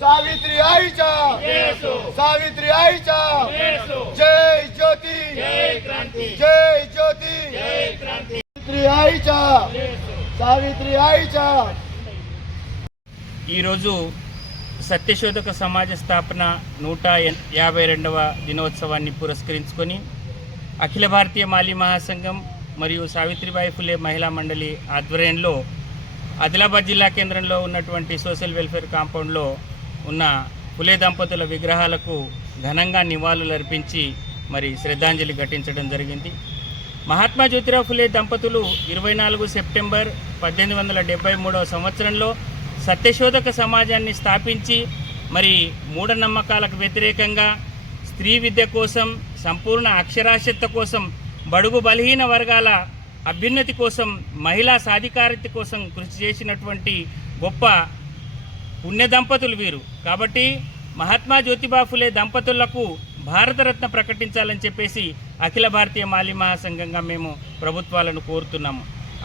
सावित्री आईचा सावित्री आईचा जय ज्योति जय ज्योति सावित्री आईचा सावित्री आईचा। ఈరోజు సత్యశోధక సమాజ స్థాపన 152వ దినోత్సవాన్ని పురస్కరించుకొని అఖిల భారతీయ మాలీ మహాసంఘం మరియు సావిత్రిబాయి ఫులే మహిళా మండలి ఆధ్వర్యంలో ఆదిలాబాద్ జిల్లా కేంద్రంలో ఉన్నటువంటి సోషల్ వెల్ఫేర్ కాంపౌండ్లో ఉన్న ఫులే దంపతుల విగ్రహాలకు ఘనంగా నివాళులర్పించి మరి శ్రద్ధాంజలి ఘటించడం జరిగింది। మహాత్మా జ్యోతిరావు ఫులే దంపతులు 24 సెప్టెంబర్ 1873వ సంవత్సరంలో సత్యశోధక సమాజాన్ని స్థాపించి మరి మూఢనమ్మకాలకు వ్యతిరేకంగా స్త్రీ విద్య కోసం, సంపూర్ణ అక్షరాస్యత కోసం, బడుగు బలహీన వర్గాల అభ్యున్నతి కోసం, మహిళా సాధికారత కోసం కృషి చేసినటువంటి గొప్ప పుణ్య దంపతులు వీరు। కాబట్టి మహాత్మా జ్యోతిబా ఫులే దంపతులకు భారతరత్న ప్రకటించాలని చెప్పేసి అఖిల భారతీయ మాలీ మహాసంఘంగా మేము ప్రభుత్వాలను కోరుతున్నాము।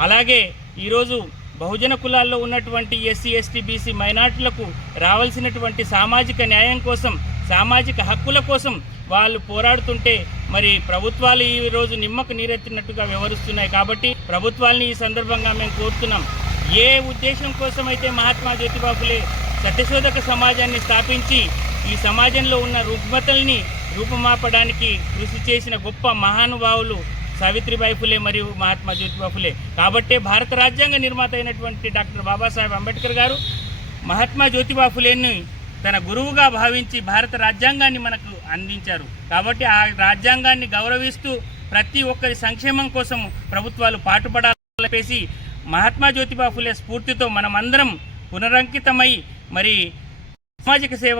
అలాగే ఈరోజు బహుజన కులాల్లో ఉన్నటువంటి ఎస్సీ ఎస్టీ బీసీ మైనార్టీలకు రావాల్సినటువంటి సామాజిక న్యాయం కోసం, సామాజిక హక్కుల కోసం వాళ్ళు పోరాడుతుంటే మరి ప్రభుత్వాలు ఈరోజు నిమ్మకు నీరెత్తినట్టుగా వ్యవహరిస్తున్నాయి। కాబట్టి ప్రభుత్వాలని ఈ సందర్భంగా మేము కోరుతున్నాం, ఏ ఉద్దేశం కోసమైతే మహాత్మా జ్యోతిబా ఫులే సత్యశోధక సమాజాన్ని స్థాపించి ఈ సమాజంలో ఉన్న రుగ్మతల్ని రూపుమాపడానికి కృషి చేసిన గొప్ప మహానుభావులు సావిత్రిబాయి ఫులే మరియు మహాత్మా జ్యోతిబా ఫులే। కాబట్టే భారత రాజ్యాంగ నిర్మాత అయినటువంటి డాక్టర్ బాబాసాహెబ్ అంబేద్కర్ గారు మహాత్మా జ్యోతిబా ఫులేని తన గురువుగా భావించి భారత రాజ్యాంగాన్ని మనకు అందించారు। కాబట్టి ఆ రాజ్యాంగాన్ని గౌరవిస్తూ ప్రతి ఒక్కరి సంక్షేమం కోసం ప్రభుత్వాలు పాటుపడాలని చెప్పేసి మహాత్మా జ్యోతిబా ఫులే స్ఫూర్తితో మనమందరం పునరంకితమై మరి సామాజిక సేవ